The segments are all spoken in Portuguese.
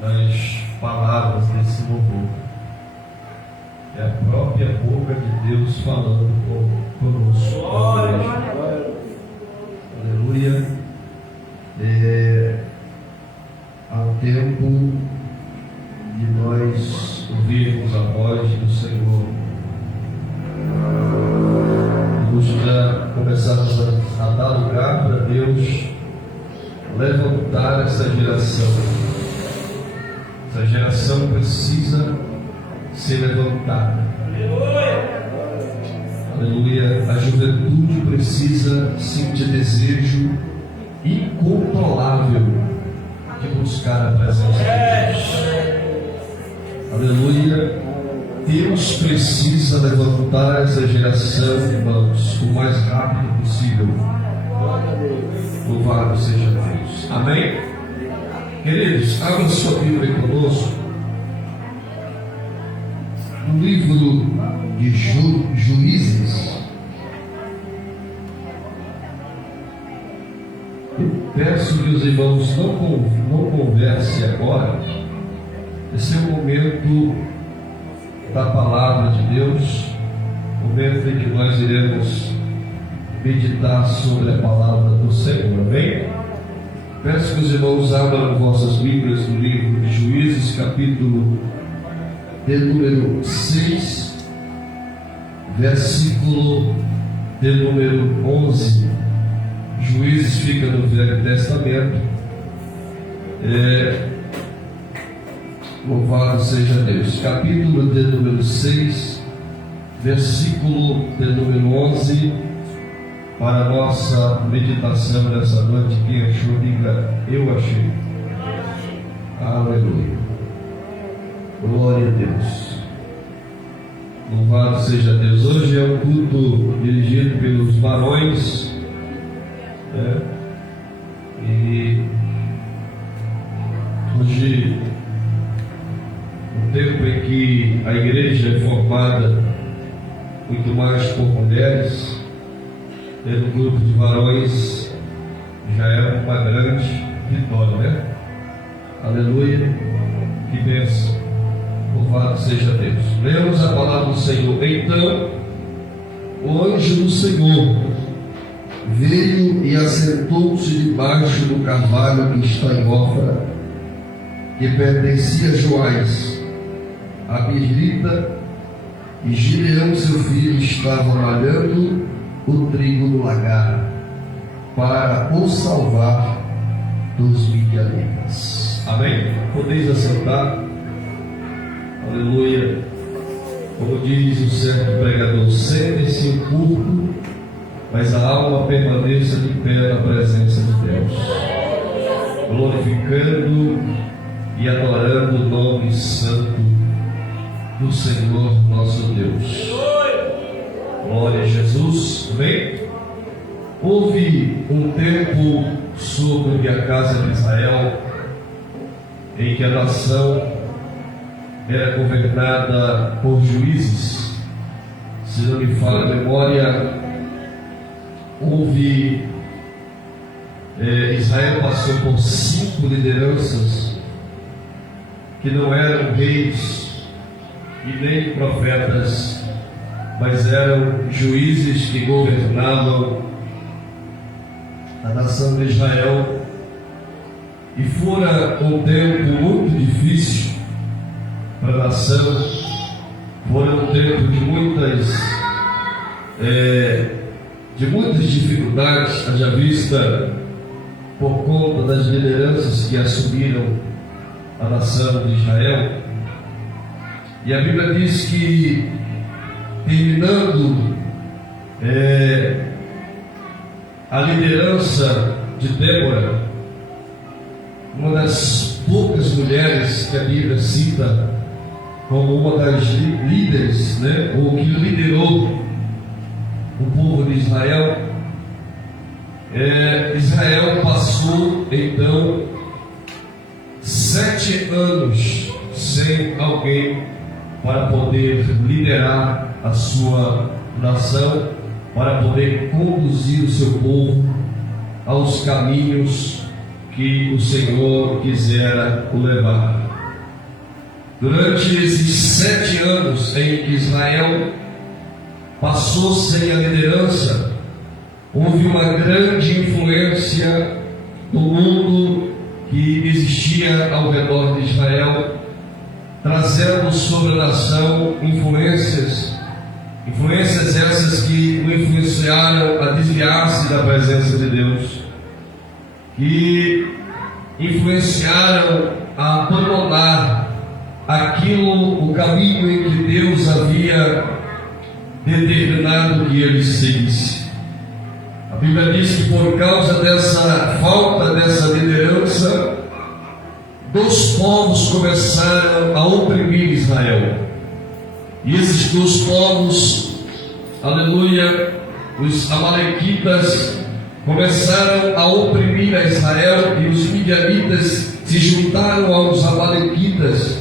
das palavras desse louvor. É a própria boca de Deus falando conosco. Aleluia. Há um tempo de nós ouvirmos a voz do Senhor. Vamos já começarmos a dar lugar para Deus levantar essa geração. Essa geração precisa ser levantada. Aleluia. A juventude precisa sentir desejo incontrolável de buscar a presença de Deus. Aleluia. Deus precisa levantar essa geração, irmãos, o mais rápido possível. Louvado seja Deus. Amém? Queridos, abra sua Bíblia conosco no livro de Juízes. Eu peço que os irmãos não conversem agora. Esse é o momento da palavra de Deus, o momento em que nós iremos meditar sobre a palavra do Senhor. Amém? Peço que os irmãos abram vossas Bíblias no livro de Juízes, capítulo de número 6, versículo de número 11. Juízes fica no Velho Testamento. Louvado seja Deus. Capítulo de número 6, versículo de número 11. Para a nossa meditação nessa noite, quem achou, diga: eu achei. Aleluia. Glória a Deus. Louvado seja Deus. Hoje é um culto dirigido pelos varões, né? E hoje, no tempo em que a igreja é formada muito mais por mulheres, ter um grupo de varões já é uma grande vitória, né? Aleluia. Que bênção. Louvado seja Deus. Lemos a palavra do Senhor. Então o anjo do Senhor veio e assentou-se debaixo do carvalho que está em Ofra, que pertencia a Joás, a Birlita, e Gideão seu filho estava malhando o trigo no lagar para o salvar dos midianitas. Amém? Podeis assentar. Aleluia. Como diz o certo pregador, sente-se o corpo, mas a alma permaneça de pé na presença de Deus, glorificando e adorando o nome santo do Senhor nosso Deus. Glória a Jesus. Amém? Houve um tempo sobre a casa de Israel em que a nação era governada por juízes. Se não me falha a memória, Israel passou por 5 lideranças que não eram reis e nem profetas, mas eram juízes que governavam a nação de Israel. E fora um tempo muito difícil para a nação, fora um tempo de muitas dificuldades, haja vista por conta das lideranças que assumiram a nação de Israel. E a Bíblia diz que, terminando a liderança de Débora, uma das poucas mulheres que a Bíblia cita como uma das líderes, né, ou que liderou o povo de Israel, Israel passou então 7 anos sem alguém para poder liderar a sua nação, para poder conduzir o seu povo aos caminhos que que o Senhor quisera o levar. Durante esses 7 anos em que Israel passou sem a liderança, houve uma grande influência do mundo que existia ao redor de Israel, trazendo sobre a nação influências essas que o influenciaram a desviar-se da presença de Deus, que influenciaram a abandonar o caminho em que Deus havia determinado que eles seguissem. A Bíblia diz que por causa dessa falta dessa liderança, 2 povos começaram a oprimir Israel. E esses 2 povos, aleluia, os amalequitas, começaram a oprimir a Israel, e os midianitas se juntaram aos amalequitas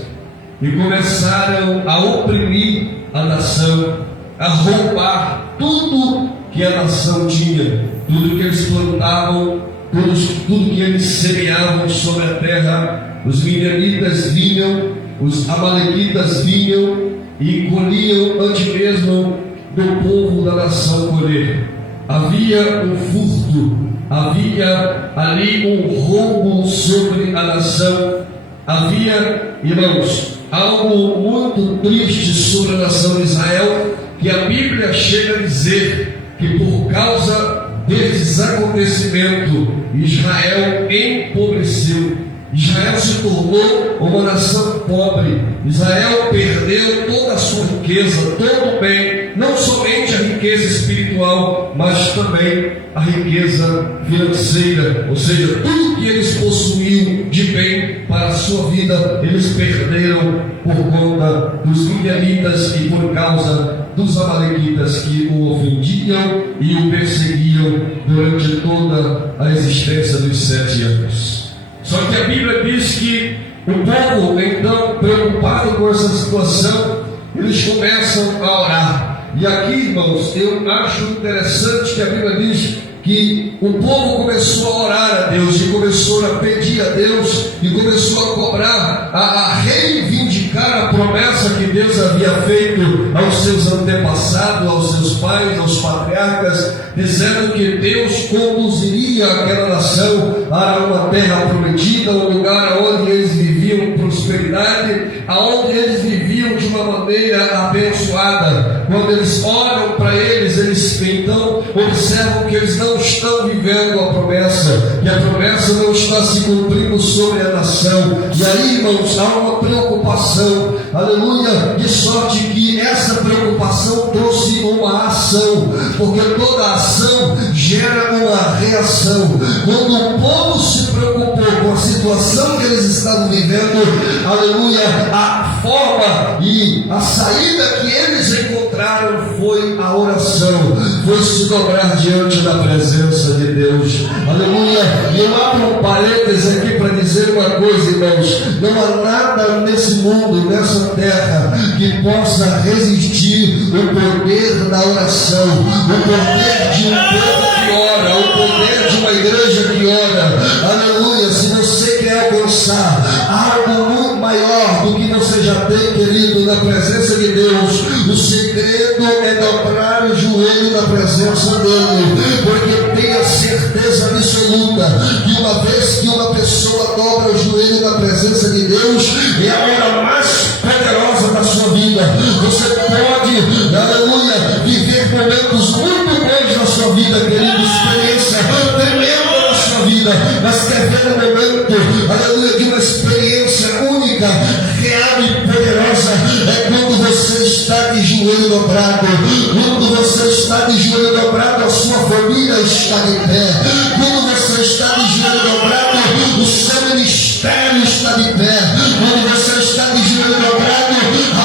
e começaram a oprimir a nação, a roubar tudo que a nação tinha, tudo que eles plantavam, tudo que eles semeavam sobre a terra. Os midianitas vinham, os amalequitas vinham e colhiam antes mesmo do povo da nação colher. Havia um furto, havia ali um roubo sobre a nação, havia, irmãos, algo muito triste sobre a nação de Israel, que a Bíblia chega a dizer que por causa desses acontecimentos, Israel empobreceu. Israel se tornou uma nação pobre. Israel perdeu toda a sua riqueza, todo o bem, não somente a riqueza espiritual, mas também a riqueza financeira, ou seja, tudo que eles possuíam de bem para a sua vida, eles perderam por conta dos midianitas e por causa dos amalequitas que o ofendiam e o perseguiam durante toda a existência dos 7 anos. Só que a Bíblia diz que o povo, então, preocupado com essa situação, eles começam a orar. E aqui, irmãos, eu acho interessante que a Bíblia diz que o povo começou a orar a Deus, e começou a pedir a Deus, e começou a cobrar, a reivindicar a promessa que Deus havia feito aos seus antepassados, aos seus pais, aos patriarcas, dizendo que Deus conduziria aquela nação a uma terra prometida, um lugar onde eles viviam prosperidade, aonde eles viviam de uma maneira abençoada. Quando eles olham para eles então observam que eles não estão vivendo a promessa, que a promessa não está se cumprindo sobre a nação. E aí, irmãos, há uma preocupação, aleluia, de sorte que essa preocupação trouxe uma ação, porque toda ação gera uma reação. Quando o povo se preocupou com a situação que eles estavam vivendo, aleluia, a forma e a saída que eles encontraram foi a oração, foi se dobrar diante da presença de Deus, aleluia. E eu abro um parênteses aqui para dizer uma coisa, irmãos: não há nada nesse mundo, nessa terra, que possa resistir o poder da oração, o poder de um povo que ora, o poder de uma igreja que ora, aleluia. Se você quer alcançar algo muito maior do que você já tem, querido, na presença de Deus, o segredo é dobrar o joelho na presença dele, porque tenha certeza absoluta que uma vez que uma pessoa dobra o joelho na presença de Deus, é a hora mais poderosa da sua vida. Você pode, aleluia, viver momentos muito bons na sua vida, querido, experiência tremenda na sua vida, mas quer ver um momento, aleluia, de uma experiência única, real e poderosa, é quando você está de joelho dobrado. Quando você está de joelho dobrado, a sua família está de pé. Quando você está de joelho dobrado, o seu ministério está de pé. Quando você está de joelho dobrado,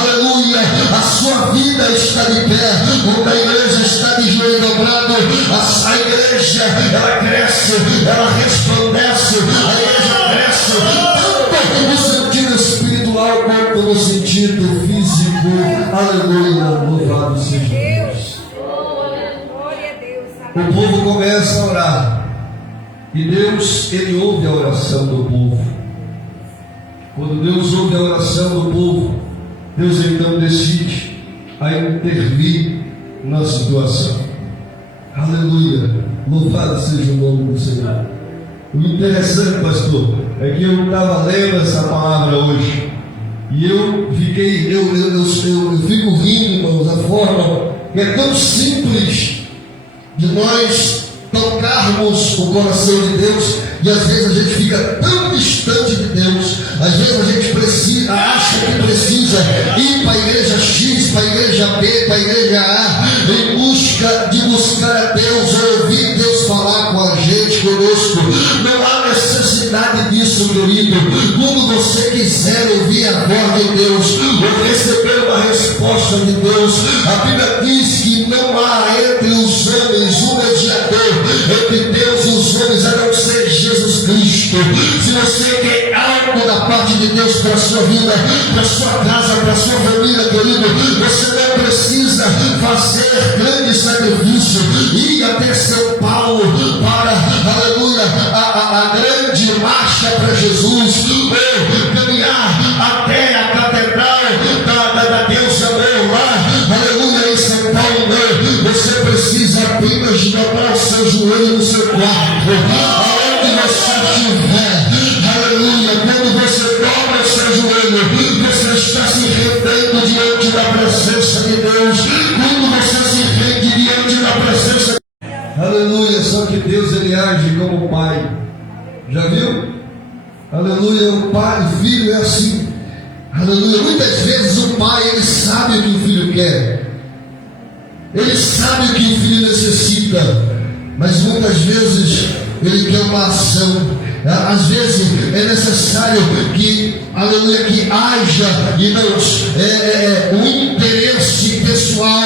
aleluia, a sua vida está de pé. Quando a igreja está de joelho dobrado, a igreja, ela cresce, ela resplandece, a igreja cresce, tanto no sentido espiritual quanto no sentido físico. Aleluia, louvado seja Deus. O povo começa a orar. E Deus, Ele ouve a oração do povo. Quando Deus ouve a oração do povo, Deus então decide a intervir na situação. Aleluia, louvado seja o nome do Senhor. O interessante, pastor, é que eu estava lendo essa palavra hoje e eu fico rindo, irmãos, a forma que é tão simples de nós tocarmos o coração de Deus, e às vezes a gente fica tão distante de Deus. Às vezes a gente acha que precisa ir para a igreja X, para a igreja B, para a igreja A, em busca de buscar a Deus, ouvir Deus falar com a gente, conosco. Não há necessidade disso, querido. Quando você quiser ouvir a voz de Deus, ou receber uma resposta de Deus, a Bíblia diz que não há entre os homens um mediador entre Deus e os homens, a não ser Jesus Cristo. Se você quer algo da parte de Deus para a sua vida, para a sua casa, para a sua família, querido, você não precisa fazer grande sacrifício, ir até São Paulo para, aleluia, a grande marcha para Jesus, ou caminhar até a catedral da Deus Amor lá, aleluia, em São Paulo. Não, você precisa apenas dobrar o seu joelho no seu quarto, aonde você estiver, aleluia. Quando você dobra o seu joelho, você está se rendendo diante da presença de Deus. Quando você se rende diante da presença, aleluia. Só que Deus, Ele age como Pai, já viu? Aleluia. O pai, o filho é assim, aleluia. Muitas vezes o pai, ele sabe o que o filho quer, ele sabe o que o filho necessita, mas muitas vezes ele quer uma ação. Às vezes é necessário que, aleluia, que haja, irmãos, um interesse pessoal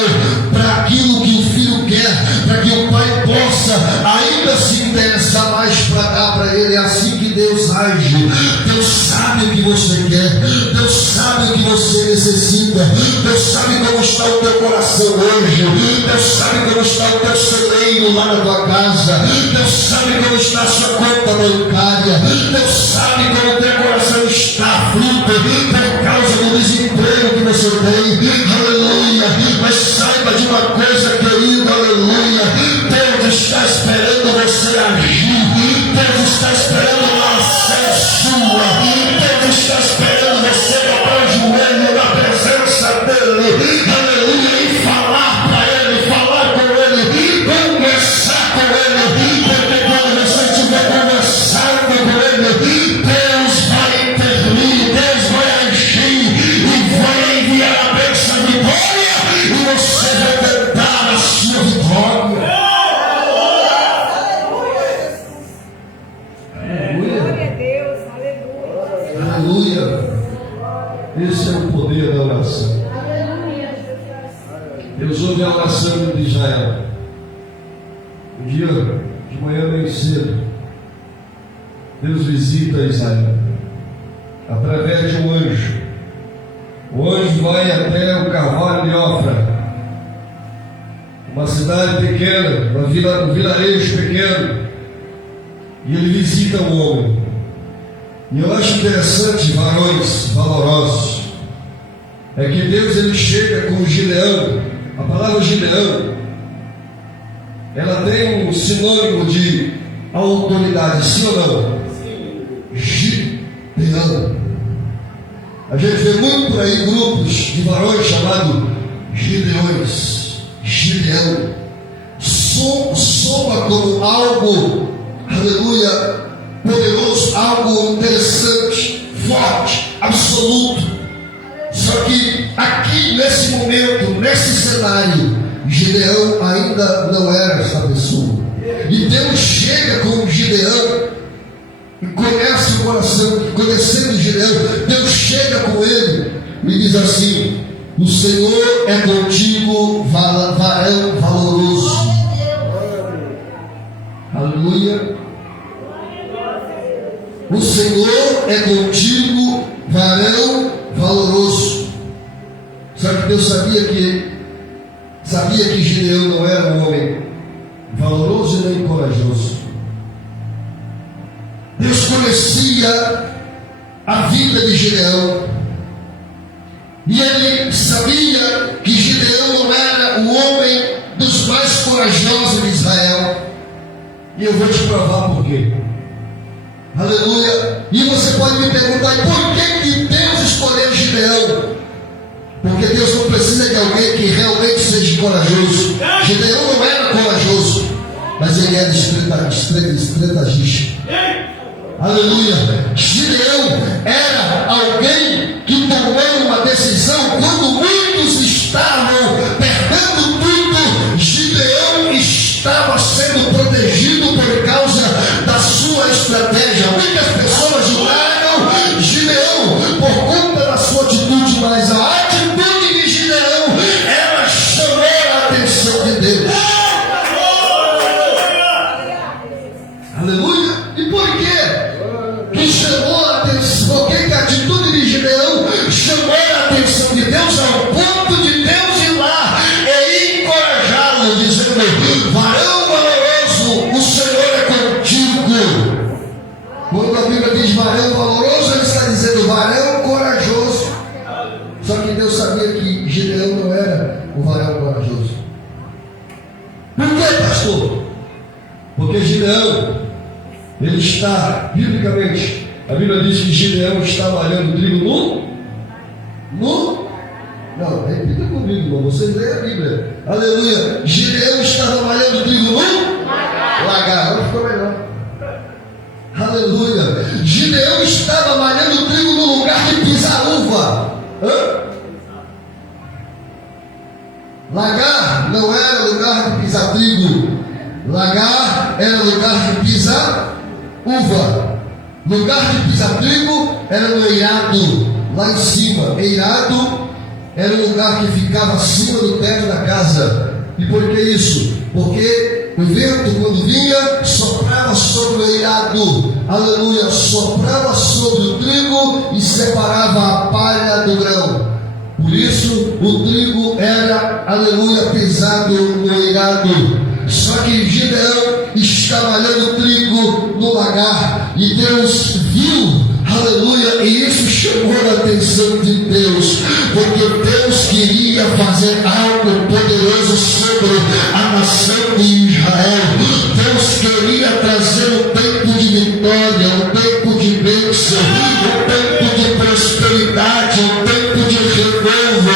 para aquilo que o filho quer, para que o pai possa ainda se interessar mais para dar para ele. É assim que Deus age. Deus sabe o que você quer, Deus sabe o que você necessita, Deus sabe como está o teu coração hoje, Deus sabe como está o teu celeiro lá na tua casa, Deus sabe como está a sua conta bancária, Deus sabe como o teu coração está aflito por causa do desemprego que você tem, aleluia. Mas saiba de uma coisa, querido, aleluia, Deus está esperando você agir, Deus está esperando uma ação sua, Deus está esperando você dobrar o joelho na presença dele, aleluia, e falar para ele, falar com ele, conversar com ele, porque quando você estiver conversando com ele, Deus vai intervir, Deus vai agir e vai enviar a bênção de vitória, e você vai cantar a sua vitória. Aleluia. Esse é o poder da oração. Deus ouve a oração de Israel. Um dia de manhã bem cedo, Deus visita Israel através de um anjo. O anjo vai até o Carvalho de Ofra, uma cidade pequena, um vilarejo pequeno, e ele visita o homem. E eu acho interessante, varões valorosos, é que Deus, ele chega com Gideão. A palavra Gideão, ela tem um sinônimo de autoridade, sim ou não? Gideão. A gente vê muito por aí grupos de varões chamados Gideões. Gideão soa como algo, aleluia, poderoso, algo interessante, forte, absoluto. Só que aqui nesse momento, nesse cenário, Gideão ainda não era essa pessoa. E Deus chega com Gideão e conhece o coração, conhecendo Gideão, Deus chega com ele e diz assim: o Senhor é contigo, varão valoroso. Aleluia. O Senhor é contigo, varão valoroso. Sabe que Deus sabia que Gideão não era um homem valoroso e nem corajoso. conhecia a vida de Gideão. E ele sabia que Gideão não era o homem dos mais corajosos de Israel. E eu vou te provar por quê. Aleluia. E você pode me perguntar, por que Deus escolheu Gideão? Porque Deus não precisa de alguém que realmente seja corajoso. Gideão não era corajoso, mas ele era estrategista. Aleluia. Gideão era alguém que tomou uma decisão quando muitos estavam perdendo tudo. Gideão estava sendo protegido por causa da sua estratégia. Muitas pessoas julgaram Gideão por conta da sua atitude, mas a atitude de Gideão, ela chamou a atenção de Deus. Aleluia. E por quê? Que chamou a atenção? Por que a atitude de Gideão chamou a atenção de Deus ao ponto de Deus ir lá e encorajá-lo, dizendo: varão valoroso, o Senhor é contigo. Quando a Bíblia diz varão valoroso, ele está dizendo varão corajoso. Só que Deus sabia que Gideão não era o varão corajoso. Por que, pastor? Porque Gideão, ele está, biblicamente, a Bíblia diz que Gideão está malhando trigo não, repita comigo, irmão, vocês leem a Bíblia. Aleluia. Gideão estava malhando trigo no lagar. Não ficou melhor. Aleluia. Gideão estava malhando trigo no lugar de pisar uva. Lagar não era lugar de pisar trigo. Lagar era lugar de pisar uva. Lugar de pisar trigo era no eirado, lá em cima. Eirado era um lugar que ficava acima do teto da casa. E por que isso? Porque o vento, quando vinha, soprava sobre o eirado. Aleluia. Soprava sobre o trigo e separava a palha do grão. Por isso o trigo era, aleluia, pisado no eirado. Só que Gideão está malhando trigo no lagar, e Deus viu, aleluia, e isso chamou a atenção de Deus, porque Deus queria fazer algo poderoso sobre a nação de Israel. Deus queria trazer um tempo de vitória, um tempo de bênção, um tempo de prosperidade, um tempo de renovo.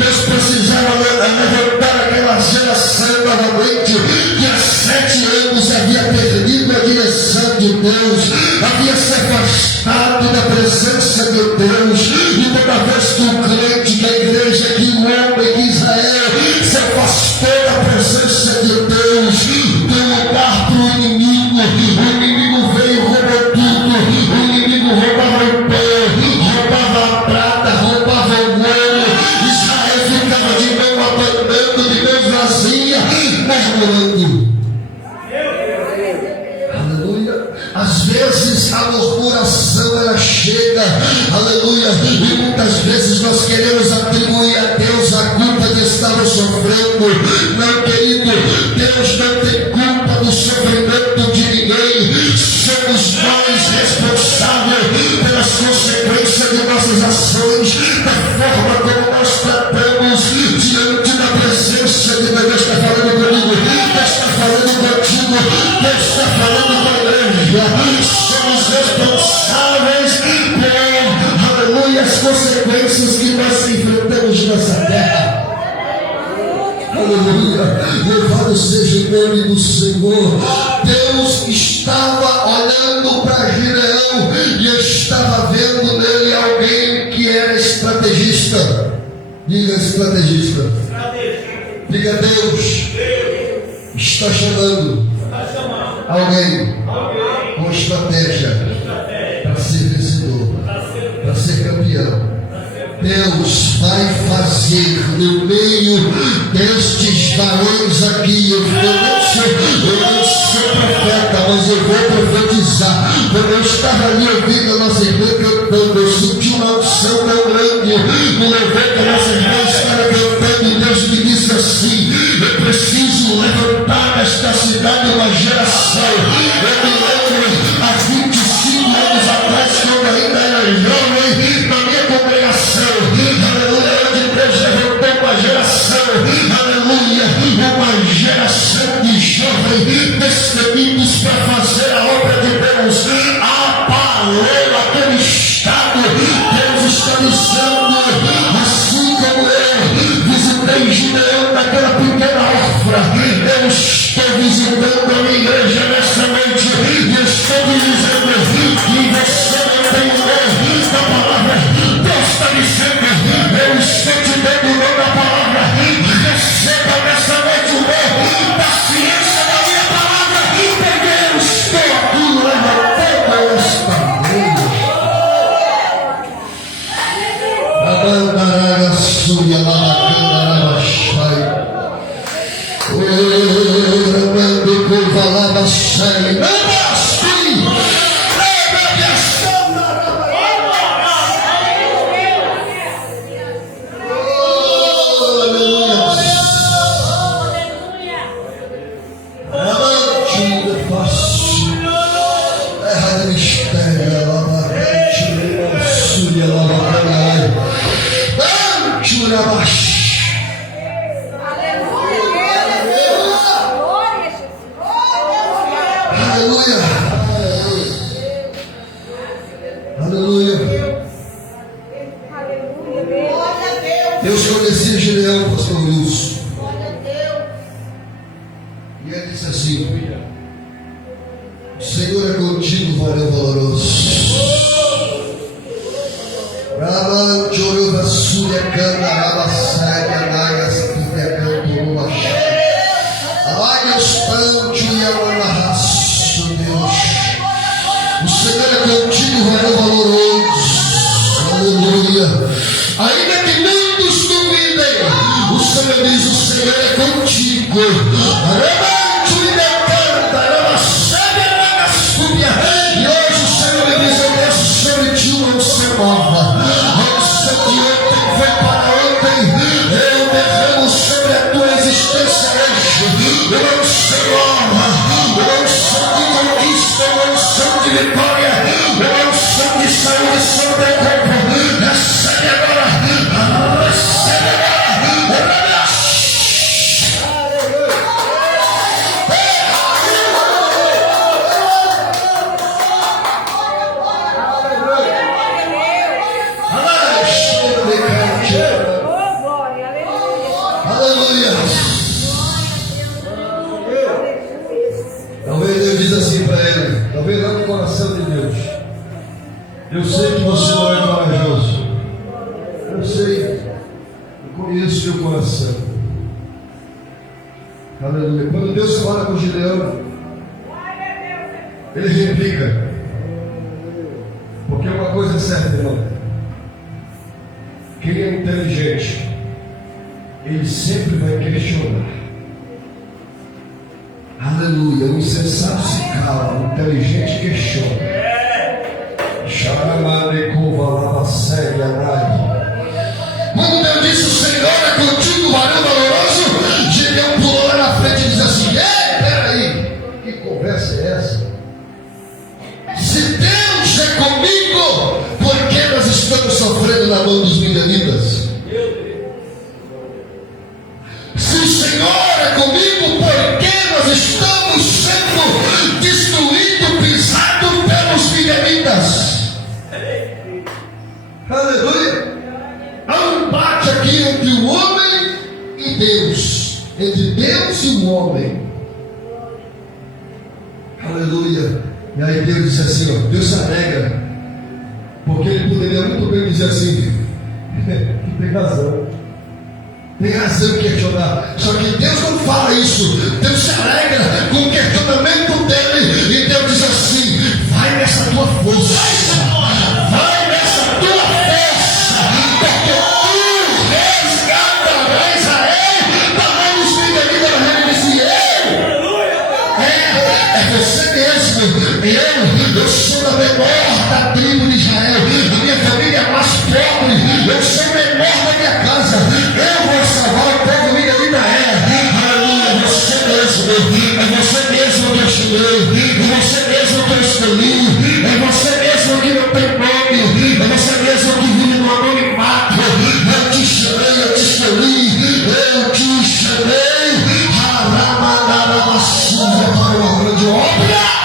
Deus precisava levantar aquela geração novamente que há 7 anos havia perdido a direção de Deus, havia se afastado da presença de Deus. E toda vez que o crente, que a igreja, que o homem, que Israel se afastou da presença de Deus, deu lugar para o inimigo veio, roubou tudo. O inimigo roubava o pão, roubava a prata, roubava o ouro. Israel ficava de mão abanando, de mão vazia, murmurando. Aleluia. Às vezes a murmuração ela chega, aleluia, e muitas vezes nós queremos atribuir a Deus a culpa de estarmos sofrendo. Não, querido, Deus não tem culpa do sofrimento de ninguém. Somos nós responsáveis pelas consequências de nossas ações, da forma como nós tratamos diante da presença de Deus. Deus está falando comigo, Deus está falando contigo, Deus está falando com a igreja. Somos responsáveis por, aleluia, as consequências que nós enfrentamos nessa terra. Aleluia, louvado seja o nome do Senhor. Deus estava olhando para Gideão e estava vendo nele alguém que era estrategista. Diga estrategista. Diga, Deus está chamando alguém com estratégia para ser vencedor, para ser campeão. Deus vai fazer no meio destes varões aqui. Eu não sou profeta, mas eu vou profetizar. Quando eu estava ali ouvindo a nossa irmã cantando, eu senti uma unção tão grande no louvor que a nossa irmã estava cantando, e Deus me disse assim: eu preciso levantar nesta cidade uma geração. Eu me lembro há 25 anos Churabash. Aleluia. Aleluia. Deus conhecia Gideão, pastor Wilson. E ele disse assim: o Senhor é contigo, varão valoroso. Raman Choruba Surya Kanda Rabasaya Nagas Pia Canturuma. Alaias Pancho e Amanahas, Deus. O Senhor é contigo, varão valoroso. Aleluia. Ainda que muitos duvidem, o Senhor diz: o Senhor é contigo. E hoje o Senhor me diz: eu desço sobre ti uma unção nova. A unção de ontem foi para ontem. Eu derramo sobre a tua existência hoje uma unção nova, uma unção de conquista, uma unção de vitória, uma unção de saúde sobre o teu corpo. Recebe agora, recebe agora. Aleluia. Talvez Deus diz assim para ele, talvez lá no coração de Deus: eu sei que você não é corajoso. Eu sei, eu conheço o teu coração. Aleluia. Quando Deus fala com Gideão, ele replica. Porque uma coisa é certa, irmão: quem é inteligente, ele sempre vai questionar. Aleluia. O insensato se cala, o inteligente questiona. Quando Deus disse: o Senhor é contigo, varão valoroso, Gideão pulou lá na frente e disse assim: ei, peraí, que conversa é essa? Se Deus é comigo, por que nós estamos sofrendo na mão dos midianitas? Se o Senhor é comigo, por que nós estamos sendo destruídos, pisados pelos midianitas? Aleluia. Há um embate aqui entre o homem e Deus, entre Deus e o homem. Aleluia. E aí Deus disse assim, ó, Deus se alegra, porque ele poderia muito bem dizer assim: tem razão. Tem razão em questionar. Só que Deus não fala isso. Deus se alegra com o questionamento dele. E Deus diz assim: vai nessa tua força, vai nessa tua força, porque tu resgatarás Israel da mão dos midianitas da reino de Sião. É você mesmo. Eu sou da menor da tribo de Israel. A minha família é mais pobre. Eu sou o menor da minha casa. Eu vou salvar o povo midianita. Aleluia. Você mesmo. É você mesmo que eu chamei. É você mesmo que eu escolhi. É você mesmo que não tem nome. É você mesmo que vive no anonimato. Eu te chamei, eu te escolhi. Eu te chamei. Haramanaramassuva para uma grande obra.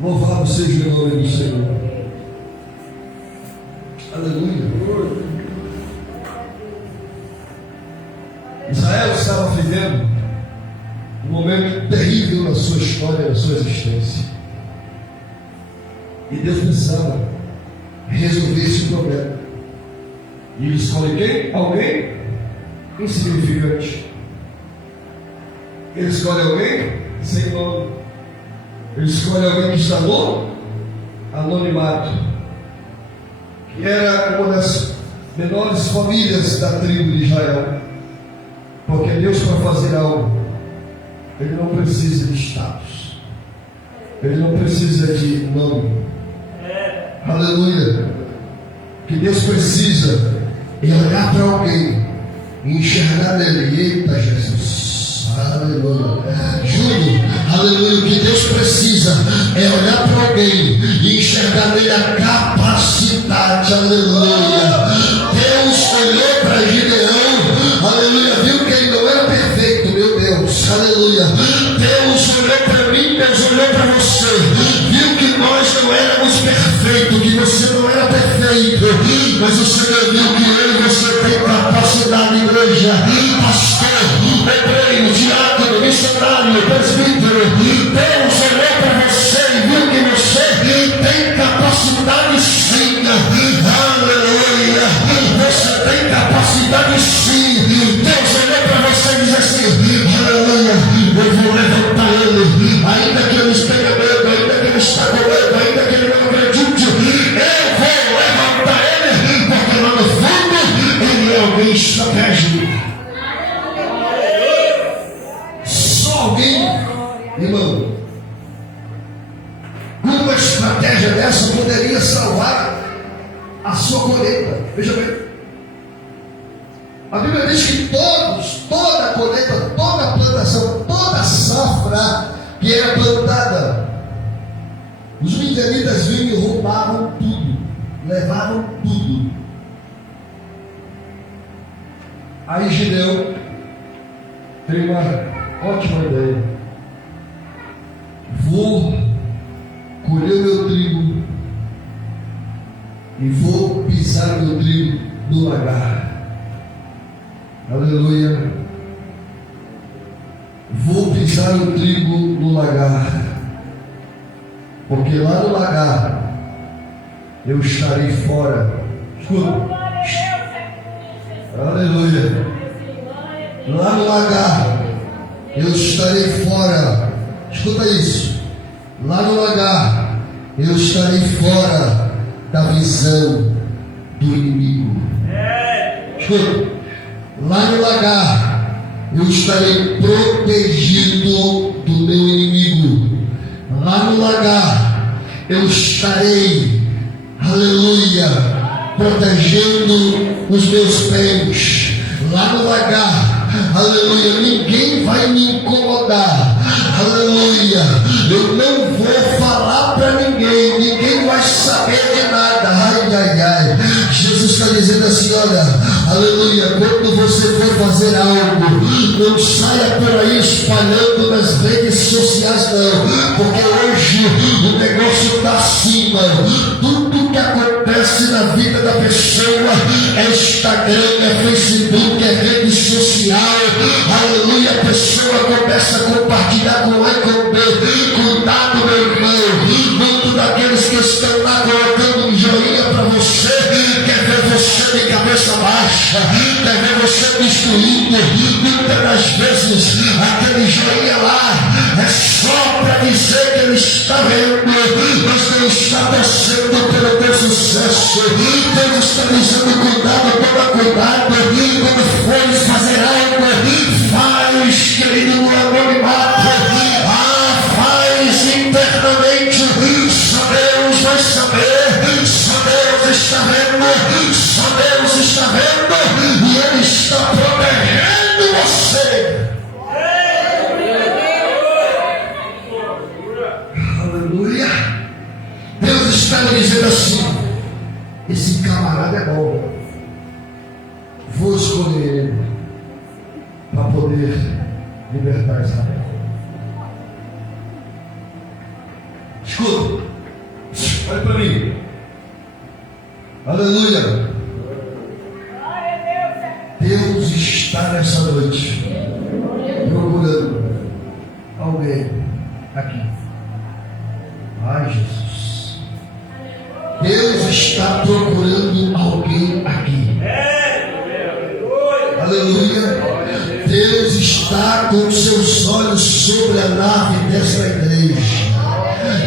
Louvado seja o nome do Senhor. Aleluia. Israel estava vivendo um momento terrível na sua história, na sua existência. E Deus precisava resolver esse problema. E ele escolhe quem? Alguém insignificante. Ele escolhe alguém sem nome. Ele escolhe alguém que está no anonimato, que era uma das menores famílias da tribo de Israel. Porque Deus, para fazer algo, Ele não precisa de status, Ele não precisa de nome. Aleluia. O que Deus precisa é olhar para alguém enxergar nele. Eita Jesus, aleluia. Juro, aleluia, o que Deus precisa é olhar para alguém e enxergar nele a capacidade, aleluia. Deus olhou para Gideão, aleluia, viu que ele não era perfeito, meu Deus, aleluia. Deus olhou para mim, Deus olhou para você, viu que nós não éramos perfeitos, que você não era perfeito, mas o Senhor viu que eu e você tem capacidade, igreja, pastor, obreiro, diácono, missionário, presbítero. Deus olhou para você e viu que você tem capacidade sim, aleluia, você tem capacidade sim. Deus olhou para você e disse assim, aleluia, eu vou levantar ele, ainda que ele esteja medo, ainda que ele está com medo, ainda que ele não acredite, eu vou levantar ele, porque lá no fundo ele é alguém estratégico. Só alguém, irmão, uma estratégia dessa poderia salvar a sua colheita. Veja bem, a Bíblia diz que toda a colheita, toda a plantação, toda a safra que era plantada, os midianitas vinham e roubavam tudo, levavam tudo. Aí Gideão tem uma ótima ideia: vou colher o meu trigo e vou pisar o meu trigo no lagar. Aleluia. Vou pisar o trigo no lagar, porque lá no lagar eu estarei fora. Escuta. Aleluia. Lá no lagar eu estarei fora. Escuta isso. Lá no lagar eu estarei fora da visão do inimigo. Escuta. Lá no lagar eu estarei protegido do meu inimigo. Lá no lagar eu estarei, aleluia, protegendo os meus bens. Lá no lagar, aleluia, ninguém vai me incomodar. Aleluia, eu não vou falar para ninguém, ninguém vai saber de nada. Ai, ai, ai. Jesus está dizendo assim, olha, aleluia, quando você for fazer algo, não saia por aí espalhando nas redes sociais não, porque hoje o negócio está acima. Tudo que acontece na vida da pessoa é Instagram, é Facebook, é rede social. Aleluia, a pessoa começa a compartilhar com A e com B. Cuidado, meu irmão, muito daqueles que estão lá colocando um joinha para você, quer ver você de cabeça baixa, quer ver você destruído. Muitas das vezes aquele joinha lá é só para dizer que ele está vendo, mas não está torcendo pelo teu sucesso. Deus está dizendo, cuidado, toma cuidado, quando fores fazer algo, faz, querido, no anonimato. Faz internamente, só Deus vai saber, só Deus está vendo, só Deus está vendo, e Ele está protegendo você. Aleluia. Deus está me dizendo assim, esse camarada é bom, vou escolher ele para poder libertar Israel. Escuta, olha para mim. Aleluia. Deus está nessa noite procurando alguém aqui. Ai, Jesus. Deus está procurando alguém aqui. Aleluia. Deus está com seus olhos sobre a nave desta igreja.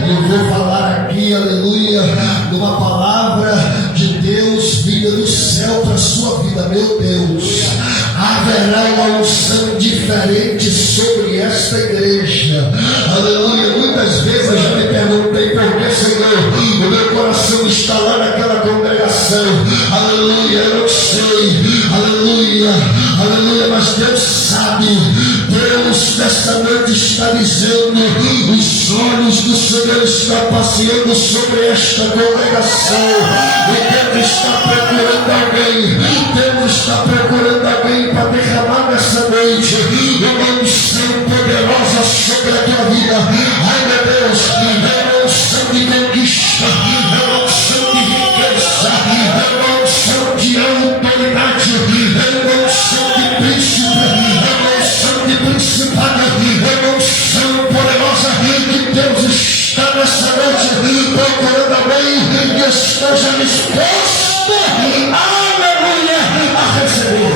Eu vou falar aqui, aleluia, de uma palavra de Deus vinda do céu para a sua vida. Meu Deus, haverá uma unção diferente sobre esta igreja. Aleluia. Muitas vezes eu já me perguntei por que, Senhor, o meu coração está lá naquela congregação. Aleluia, eu não sei. Aleluia. aleluia, aleluia. Mas Deus sabe, Deus nesta noite está dizendo: os olhos do Senhor estão passeando sobre esta congregação, e Deus está procurando alguém, Deus está procurando alguém para derramar nessa noite uma unção poderosa sobre a tua vida. Ai meu Deus, é uma unção de conquista, é uma unção de riqueza, é uma unção de autoridade, é uma unção de príncipe, é uma unção de principado, é uma unção poderosa que Deus está nessa noite procurando alguém que esteja disposto, aleluia, a receber.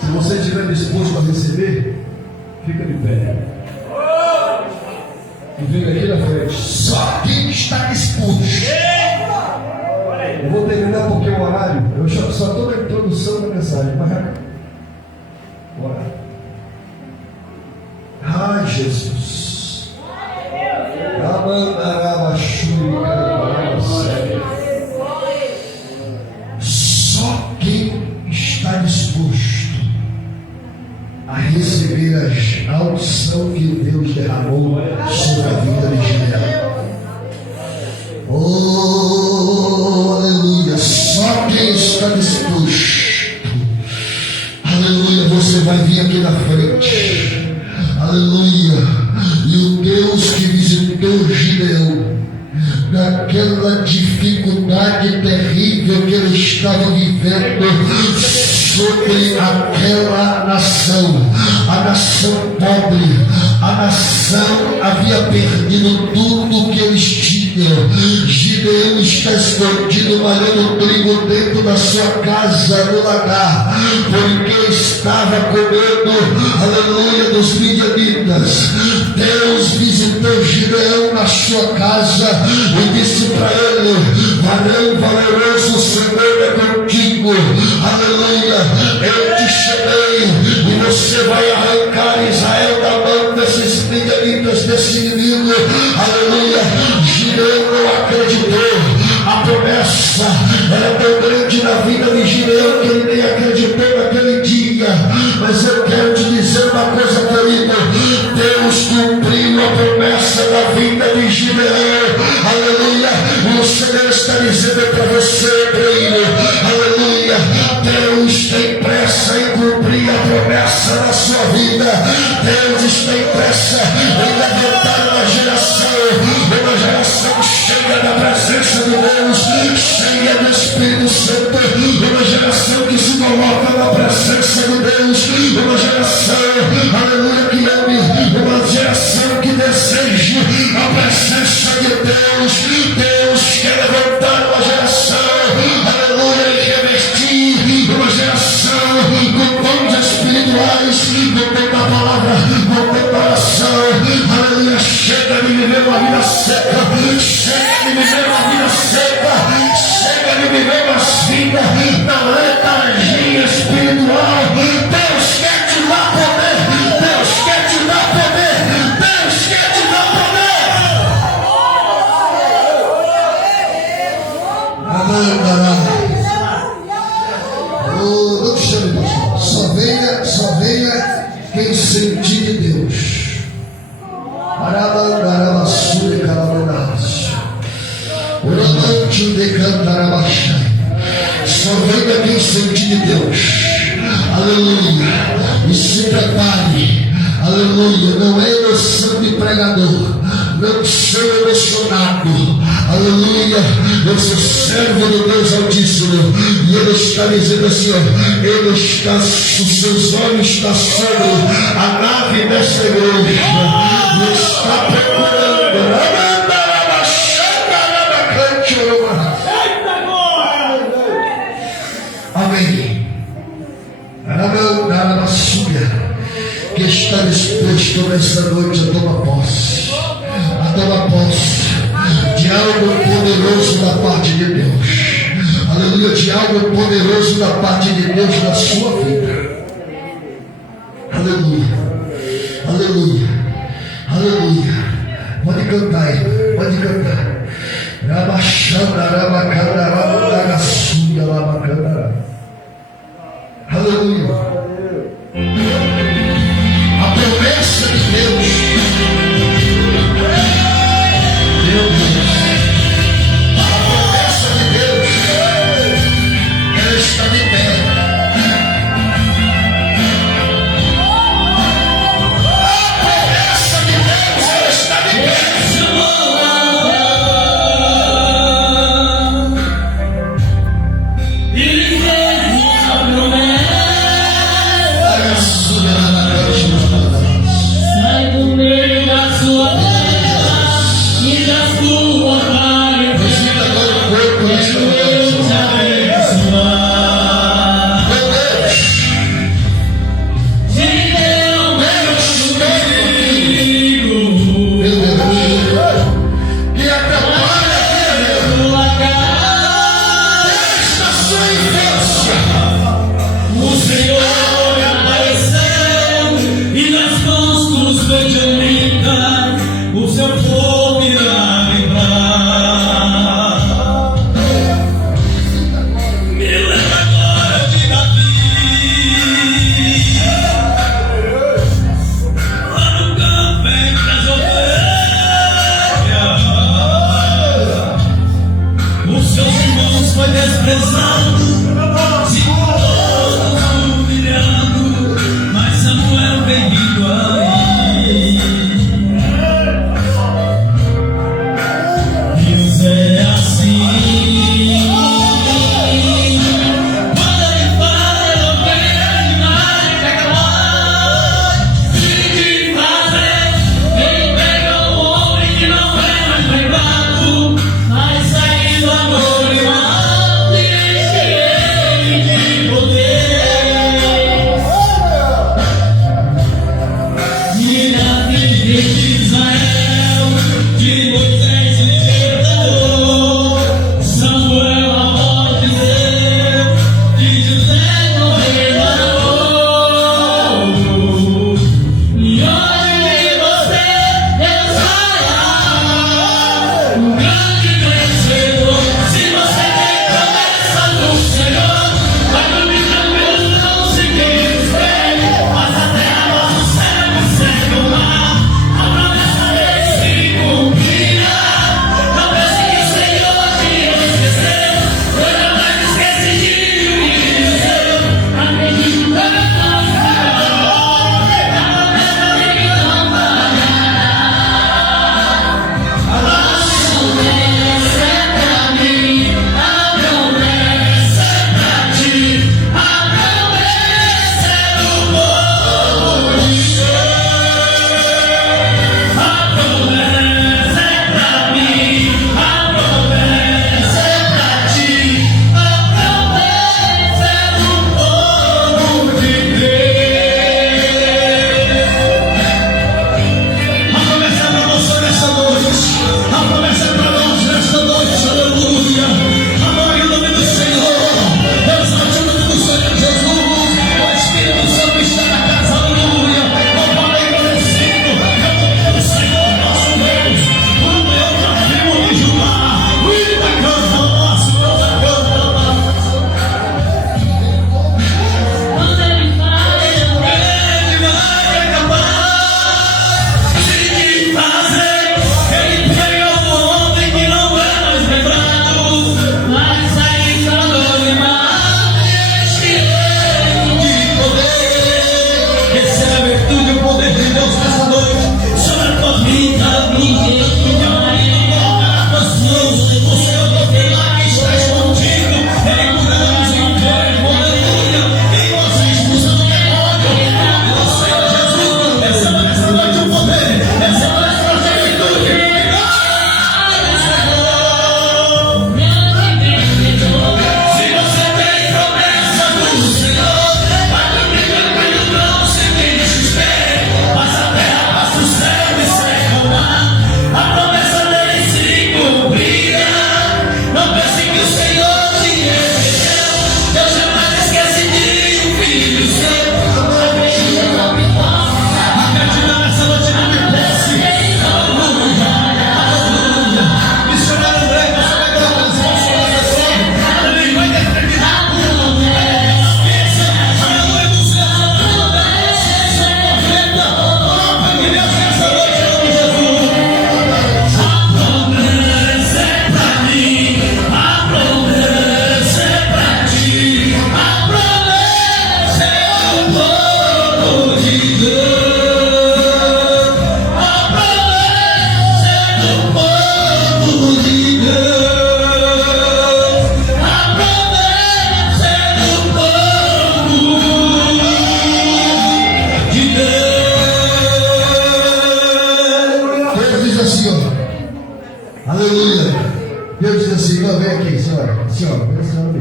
Se você estiver disposto a receber, fica de pé e vem aqui na frente. Só quem está disposto. Eu vou terminar porque o horário, eu só estou na introdução da mensagem. Bora. Ai, Jesus. Só quem está disposto a receber a unção que Deus derramou sobre a vida de Gideão. Oh, aleluia. Só quem está disposto, aleluia, você vai vir aqui na frente, aleluia. E o Deus que visitou Gideão naquela dificuldade terrível que ele estava vivendo sobre aquela nação, a nação pobre, a nação havia perdido tudo que eles tinham. Gideão está escondido malhando trigo dentro da sua casa no lagar, porque estava com medo, aleluia, dos midianitas. Deus visitou Gideão na sua casa e disse para ele: varão valoroso, o Senhor é contigo, aleluia. Eu te chamei e você vai arrancar Israel da mão desses midianitas, desse inimigo, aleluia. Gideão não acreditou. A promessa era tão grande na vida de Gideão que ele nem acreditou naquele dia. Mas eu quero te dizer uma coisa, querido: Deus cumpriu a promessa da vida de Gideão, aleluia. E o Senhor está dizendo para você, creio, aleluia, Deus tem pressa em cumprir a promessa da sua vida. Deus tem pressa em levantar uma geração cheia da presença de Deus, cheia do Espírito Santo, uma geração que se coloca na presença de Deus, uma geração, aleluia, que ame, uma geração que deseja a presença de Deus. Deus quer levantar uma geração, aleluia, e revestir uma geração com dons espirituais, com toda a palavra, com toda a oração, aleluia. Chega de viver uma vida seca, chega de viver uma vida seca, chega de viver uma vida na letargia espiritual. Deus quer te dar poder, Deus quer te dar poder, Deus quer te dar poder. Oh, não te chame, pastor. Só venha quem sentir de Deus. Só venha quem sentir de Deus, aleluia. E se prepare, aleluia. Não é emoção de pregador, não sou emocionado, aleluia. Eu sou servo do Deus Altíssimo, e Ele está dizendo assim: ó, Ele está, os seus olhos estão sobre a nave desta igreja, e está procurando. Amém. Que está disposto nessa noite a tomar posse de algo poderoso da parte de Deus, aleluia, de algo poderoso da parte de Deus na sua vida, aleluia, aleluia, aleluia. Pode cantar aí, pode cantar. Rabachanda, rabacanda, rabacanda. bacana. Aleluia. A promessa de Deus. A promessa de Deus, ela está de pé. A promessa de Deus, ela está de pé. Sai do meio da sua terra e da sua glória. Visita agora o corpo nesta Deus te abençoar. Meu Deus, De Deus, comigo. meu Deus, que atrapalha Do lagar, esta sua infância. o Senhor apareceu e nas mãos dos benjamitas o seu povo irá livrar. Me lembra agora de Davi, lá no campo entre as ovelhas. Os seus irmãos foi desprezado, se todos humilhando, mas Samuel veio vindo aí. Deus é assim. Quando ele fala, ele opera demais, pega mais. Se de fazer, ele pega um homem que não é mais lembrado, mas saindo amor e mal, deixe ele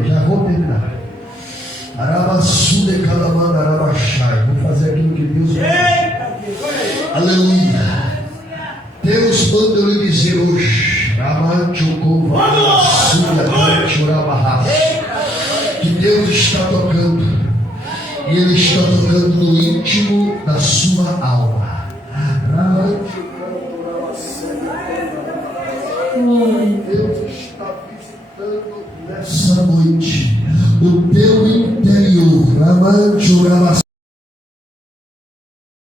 já vou terminar. Arabassude calamanda arabachai. Vou fazer aquilo que Deus manda. Aleluia. Deus manda eu lhe dizer hoje. Que Deus está tocando. E Ele está tocando no íntimo da sua alma. Deus está visitando nessa noite o teu interior.